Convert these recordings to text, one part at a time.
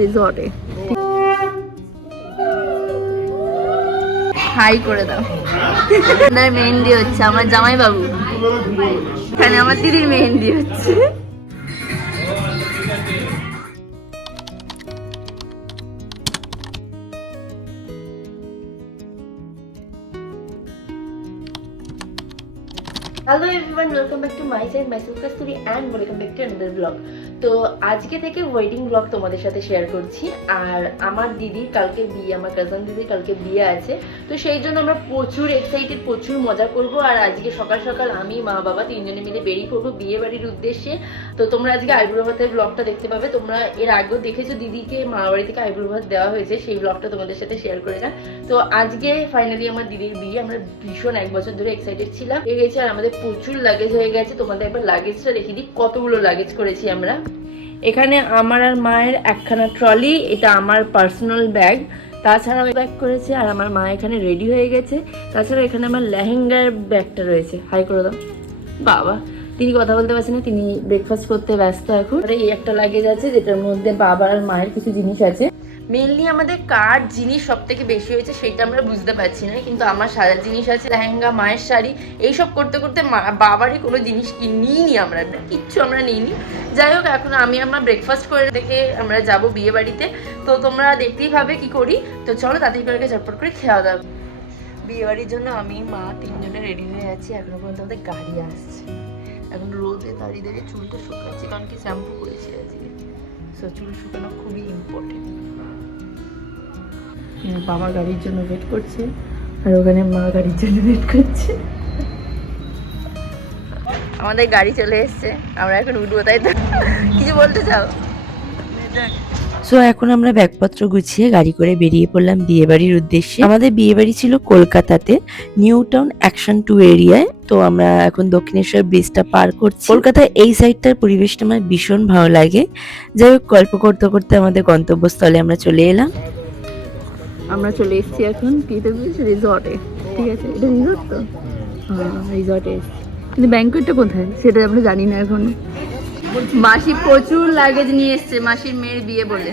রিসর্টে। হাই করে দাও। মেহেন্দি হচ্ছে আমার জামাই বাবু, এখানে আমার দিদির মেহেন্দি হচ্ছে। Hello everyone, welcome back to my channel, my self কাস্তুরি and welcome back to another blog. তো আজকে থেকে ওয়েডিং ব্লগ তোমাদের সাথে শেয়ার করছি। আর আমার দিদির কালকে বিয়ে, আমার কাজিন দিদির কালকে বিয়ে আছে, তো সেই জন্য আমরা প্রচুর এক্সাইটেড, প্রচুর মজা করব। আর আজকে সকাল সকাল আমি, মা, বাবা তিনজনে মিলে বেরিয়ে পড়বো বিয়ে বাড়ির উদ্দেশ্যে। তো তোমরা আজকে আইবুড়ো ভাতের ব্লগটা দেখতে পাবে। তোমরা এর আগেও দেখেছো দিদিকে মা বাড়ি থেকে আইবুড়ো ভাত দেওয়া হয়েছে, সেই ব্লগটা তোমাদের সাথে শেয়ার করে না। তো আজকে ফাইনালি আমার দিদির বিয়ে, আমরা ভীষণ 1 বছর ধরে এক্সাইটেড ছিলাম। এ গেছে আর আমাদের প্রচুর লাগেজ হয়ে গেছে। তোমাদের একবার লাগেজটা দেখিয়ে দিই, কতগুলো লাগেজ করেছি আমরা। এখানে আমার আর মায়ের একখানা ট্রলি, এটা আমার পার্সোনাল ব্যাগ, তাছাড়াও ব্যাগ করেছে। আর আমার মা এখানে রেডি হয়ে গেছে। তাছাড়া এখানে আমার লেহেঙ্গার ব্যাগটা রয়েছে। হাই করে দাও। বাবা, তিনি কথা বলতে পারছেন না, তিনি ব্রেকফাস্ট করতে ব্যস্ত এখন। এই একটা লাগেজ আছে যেটার মধ্যে বাবার আর মায়ের কিছু জিনিস আছে। মেনলি আমাদের কার জিনিস সব থেকে বেশি হয়েছে সেটা আমরা বুঝতে পারছি না, কিন্তু আমার সারা জিনিস আছে, লেহেঙ্গা, মায়ের শাড়ি, এইসব করতে করতে বাবারই কোনো জিনিস নিইনি, আমরা কিচ্ছু আমরা নিইনি। যাই হোক, এখন আমি আমার ব্রেকফাস্ট করে দেখে আমরা যাব বিয়ে বাড়িতে। তো তোমরা দেখতেই পাবে কি করি। তো চলো তাড়াতাড়ি করে ঝটপট করে খাওয়া দাওয়া। বিয়ে বাড়ির জন্য আমি, মা তিনজনে রেডি হয়ে আছি। এখনো পর্যন্ত আমাদের গাড়ি আসছে। এখন রোদে দাঁড়িয়ে দাঁড়িয়ে চুলটা শুকাচ্ছি, কারণ কি শ্যাম্পু করেছি আজকে। সো চুল শুকানো খুবই ইম্পর্টেন্ট। বাবা গাড়ির জন্য ওয়েট করছে, আর ওখানে মা গাড়ির জন্য ওয়েট করছে। আমাদের গাড়ি চলে এসছে, আমরা এখন উঠবো, তাই তো? কিছু বলতে চাও? সো এখন আমরা ব্যাগপত্র গুছিয়ে গাড়ি করে বেরিয়ে পড়লাম বিয়ে বাড়ির উদ্দেশ্যে। আমাদের বিয়ে বাড়ি ছিল কলকাতাতে, নিউ টাউন অ্যাকশন 2 এরিয়ায়। তো আমরা এখন দক্ষিণেশ্বর ব্রিজটা পার করছি। কলকাতায় এই সাইডটার পরিবেশটা আমার ভীষণ ভালো লাগে। যাই হোক, গল্প করতে করতে আমাদের গন্তব্যস্থলে আমরা চলে এলাম। আমরা চলে এসেছি এখন রিসর্টে। ঠিক আছে, এটা রিসর্ট তো? হ্যাঁ, রিসর্টে এসেছি, কিন্তু ব্যাংকোয়েটটা কোথায় সেটা আমরা জানি না এখন। মাসি প্রচুর লাগেজ নিয়ে এসছে, মাসির মেয়ের বিয়ে বলে।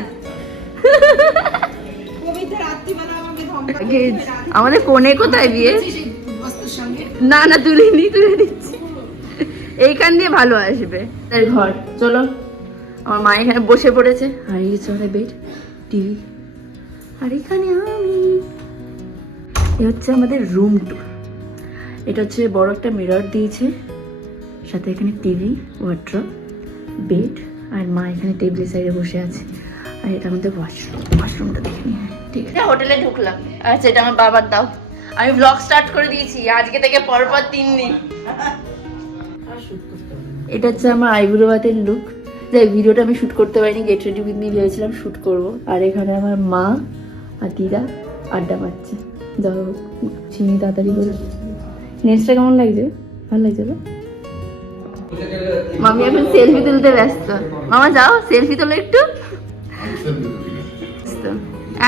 আমাদের কোণে কোথায় বিয়ে? না না, তুলে দিচ্ছি, এইখান দিয়ে ভালো আসবে তার ঘর। চলো, আমার মা এখানে বসে পড়েছে, আর এই হচ্ছে বেড, টিভি, আর এখানে আমি। এ হচ্ছে আমাদের রুম টুর। এটা হচ্ছে বড় একটা মিরর দিয়েছে, সাথে এখানে টিভি, ওয়ার্ড্রপ, বেড, আর মা এখানে টেবিলের সাইডে বসে আছে। আর এটা আমাদের ওয়াশরুম, ওয়াশরুমটা দেখে নিই। ঠিক আছে, হোটেলে ঢুকলাম। আচ্ছা, এটা আমার বাবার দাও। আমি ব্লগ স্টার্ট করে দিয়েছি আজকে থেকে, পরপর 3 দিন। এটা হচ্ছে আমার আইবুড়ো ভাতের লুক। যাই, ভিডিওটা আমি শ্যুট করতে পারিনি, গেট রেডি উইথ মি ভেবেছিলাম শ্যুট করবো। আর এখানে আমার মা আর দিদা আড্ডা পাচ্ছে। যাও চিনি তাড়াতাড়ি করে। নেক্সটটা কেমন লাগছে? ভালো লাগছে তো? মামি এখন সেলফি তুলতে ব্যস্ত। মামা যাও, সেলফি তোলো একটু।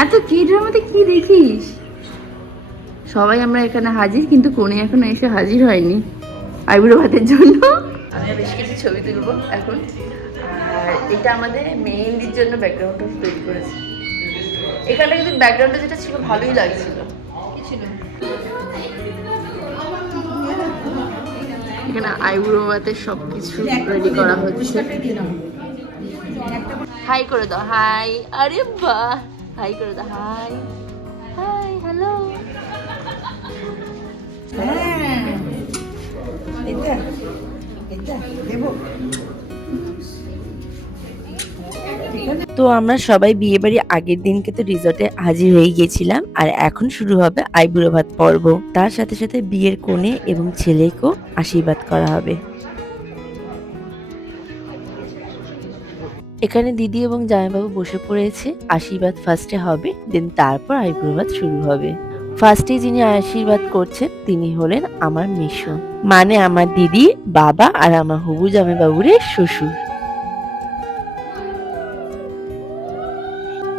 এত কিডের মধ্যে কি দেখিস? সবাই আমরা এখানে হাজির, কিন্তু কোণে এখনো এসে হাজির হয়নি আইবুড়ো ভাতের জন্য। আমি বেশ কিছু ছবি তুলবো এখন। আর এটা আমাদের মেহেন্দির জন্য ব্যাকগ্রাউন্ডটা তৈরি করেছে। এখানটা কিন্তু ব্যাকগ্রাউন্ডটা যেটা ছিল ভালোই লাগছিল। কি ছিল? এখানে আইবুড়ো ভাতের সবকিছু রেডি করা হচ্ছে। হাই করে দাও, হাই। আরে বাহ, হাই করে দাও, হাই হাই হ্যালো। তো আমরা সবাই বিয়ে বাড়ি আগের দিনকে তো রিসর্টে হাজির হয়ে গিয়েছিলাম, আর এখন শুরু হবে আইবুড়ো ভাত পর্ব। তার সাথে সাথে বিয়ের কনে এবং ছেলেকেও আশীর্বাদ করা হবে। এখানে দিদি এবং জামাইবাবু বসে পড়েছে। আশীর্বাদ ফার্স্টে হবে, দেন তারপর আইবুড়ো ভাত শুরু হবে। ফার্স্টে যিনি আশীর্বাদ করছেন তিনি হলেন আমার মেসো, মানে আমার দিদি, বাবা আর আমার হবু জামাইবাবুর শ্বশুর।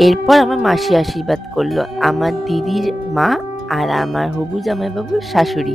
এরপর আমার মাসি আশীর্বাদ করলো, আমার দিদির মা আর আমার হবু জামাইবাবুর শাশুড়ি।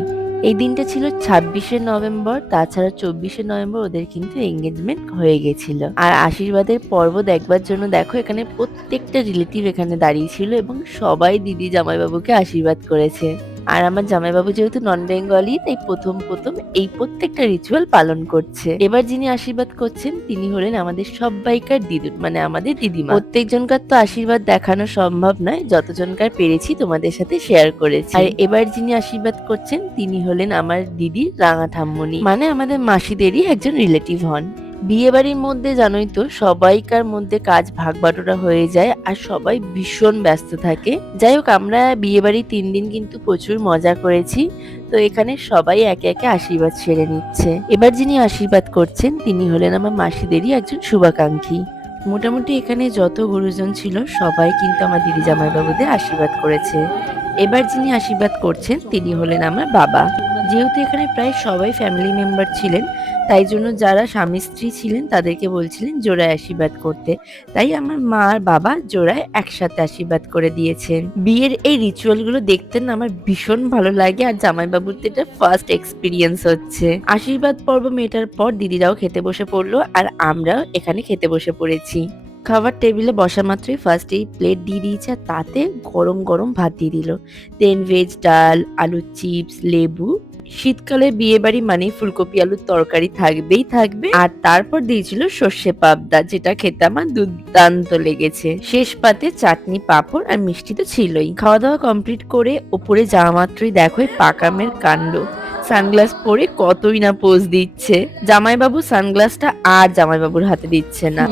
এই দিনটা ছিল 26শে নভেম্বর, তাছাড়া 24শে নভেম্বর ওদের কিন্তু এঙ্গেজমেন্ট হয়ে গেছিল। আর আশীর্বাদের পর্ব দেখবার জন্য দেখো এখানে প্রত্যেকটা রিলেটিভ এখানে দাঁড়িয়ে ছিল এবং সবাই দিদি জামাইবাবুকে আশীর্বাদ করেছে। আর আমার জামাইবাবু যেহেতু নন বেঙ্গলি তাই প্রথম প্রথম এই প্রত্যেকটা রিচুয়াল পালন করছে। এবার যিনি আশীর্বাদ করছেন তিনি হলেন আমাদের সব্বাইকার দিদুন, মানে আমাদের দিদিমা। প্রত্যেকজনকার তো আশীর্বাদ দেখানো সম্ভব নয়, যতজনকার পেরেছি তোমাদের সাথে শেয়ার করেছি। আর এবার যিনি আশীর্বাদ করছেন তিনি হলেন আমার দিদির রাঙা ঠাম্মনি, মানে আমাদের মাসিদেরই একজন রিলেটিভ হন। বিয়ে বাড়ির মধ্যে জানোই তো সবাইকার মধ্যে কাজ ভাগ বাটোরা হয়ে যায় আর সবাই ভীষণ ব্যস্ত থাকে। যাই হোক, আমরা বিয়ে বাড়ির 3 দিন কিন্তু প্রচুর মজা করেছি। তো এখানে সবাই একে একে আশীর্বাদ সেরে নিচ্ছে। এবার যিনি আশীর্বাদ করছেন তিনি হলেন আমার মাসিদেরই একজন শুভাকাঙ্ক্ষী। মোটামুটি এখানে যত গুরুজন ছিল সবাই কিন্তু আমার দিদি জামাইবাবুদের আশীর্বাদ করেছে। এবার যিনি আশীর্বাদ করছেন তিনি হলেন আমার বাবা। যেহেতু এখানে প্রায় সবাই ফ্যামিলি মেম্বার ছিলেন, তাই জন্য যারা স্বামী স্ত্রী ছিলেন তাদেরকে বলছিলেন জোড়ায় আশীর্বাদ করতে। তাই আমার মা আর বাবা জোড়ায় একসাথে আশীর্বাদ করে দিয়েছেন। বিয়ের এই রিচুয়ালগুলো দেখতে না আমার ভীষণ ভালো লাগে, আর জামাইবাবুর তো এটা ফার্স্ট এক্সপিরিয়েন্স হচ্ছে। আশীর্বাদ পর্ব মেটার পর দিদিরাও খেতে বসে পড়লো আর আমরাও এখানে খেতে বসে পড়েছি। খাবার টেবিলে বসা মাত্রই ফার্স্টেই প্লেট দিয়ে দিয়েছে আর তাতে গরম গরম ভাত দিয়ে দিল। দেন ভেজ ডাল, আলুর চিপস, লেবু। শীতকালে বিয়ে বাড়ি মানে ফুলকপি আলুর তরকারি থাকবেই থাকবে, আর তারপর দিয়েছিল সর্ষে পাবদা, যেটা খেতে আমার দুর্দান্ত লেগেছে। শেষ পাতে চাটনি, পাঁপড় আর মিষ্টি তো ছিলই। খাওয়া দাওয়া কমপ্লিট করে ওপরে যাওয়া মাত্রই দেখো পাকামের কাণ্ড। সানগ্লাস পরে কতই না পোজ দিচ্ছে। জামাইবাবু সানগ্লাসটা আর জামাইবাবুর হাতে দিচ্ছে না।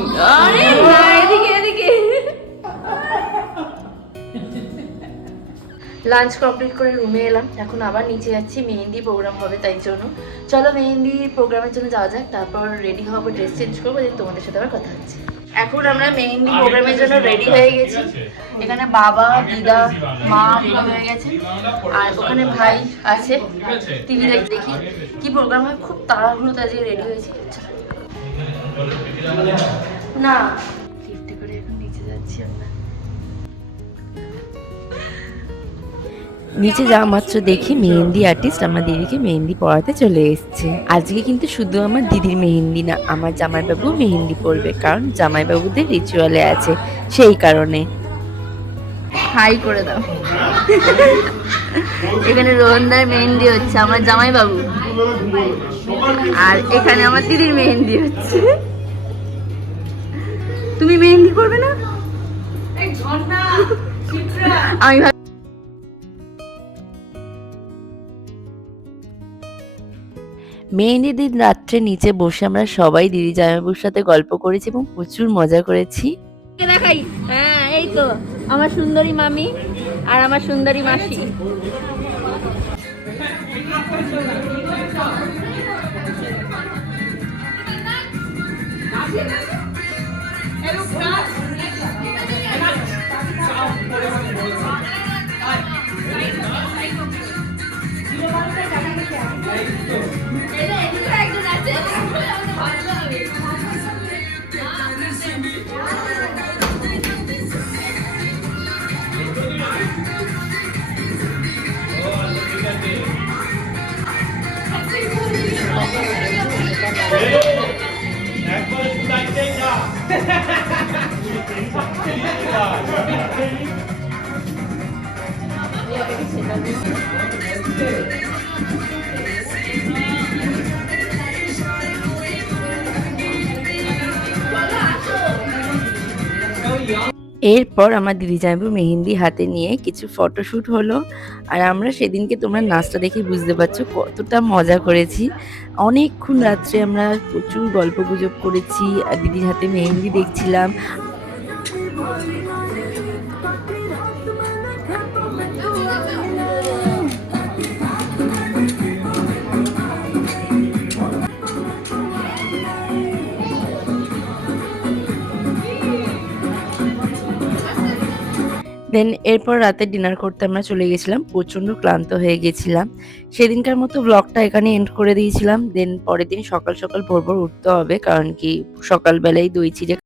লাঞ্চ কমপ্লিট করে রুমে এলাম, এখন আবার নিচে যাচ্ছি, মেহেন্দি প্রোগ্রাম হবে তাই জন্য। চলো মেহেন্দি প্রোগ্রামের জন্য যাওয়া যাক, তারপর রেডি হবো, ড্রেস চেঞ্জ করবো, দেন তোমাদের সাথে আবার কথা হচ্ছে। এখন আমরা মেহেন্দি প্রোগ্রামের জন্য রেডি হয়ে গেছি। এখানে বাবা, দিদা, মা রেডি হয়ে গেছে আর ওখানে ভাই আছে, টিভি দেখি কি প্রোগ্রাম হয়। খুব তাড়াহুড়োতে আজকে রেডি হয়েছি। না লিফটে করে এখন নিচে যাচ্ছি আমরা। নিচে যাওয়া মাত্র দেখি মেহেন্দি আর্টিস্ট আমার দিদিকে মেহেন্দি পড়াতে চলে এসেছে। আজকে কিন্তু শুধু আমার দিদির মেহেন্দি না, আমার জামাইবাবু মেহেন্দি পড়বে, কারণ জামাইবাবুদের রিচুয়ালে আছে, সেই কারণে। হাই করে দাও। এখানে রোহনদার মেহেন্দি হচ্ছে, আমার জামাইবাবু, আর এখানে আমার দিদির মেহেন্দি হচ্ছে। তুমি মেহেন্দি করবে না? আমি মেহেন্দির দিন রাত্রে নিচে বসে আমরা সবাই দিদি জামাইবাবুর সাথে গল্প করেছি এবং প্রচুর মজা করেছি। দেখাই, হ্যাঁ এই তো আমার সুন্দরী মামি আর আমার সুন্দরী মাসি। এরপর আমার দিদি জামাইবাবু মেহেন্দি হাতে নিয়ে কিছু ফটোশুট হলো। আর আমরা সেদিনকে তোমরা নাচটা দেখে বুঝতে পারছো কতটা মজা করেছি। অনেকক্ষণ রাত্রে আমরা প্রচুর গল্প গুজব করেছি আর দিদির হাতে মেহেন্দি দেখছিলাম। দেন এরপর রাতে ডিনার করতে আমরা চলে গেছিলাম, প্রচন্ড ক্লান্ত হয়ে গেছিলাম। সেদিনকার মতো ব্লগটা এখানে এন্ড করে দিয়েছিলাম। দেন পরের দিন সকাল সকাল ভোর ভোর উঠতে হবে, কারণ কি সকালবেলায় দই চিড়ে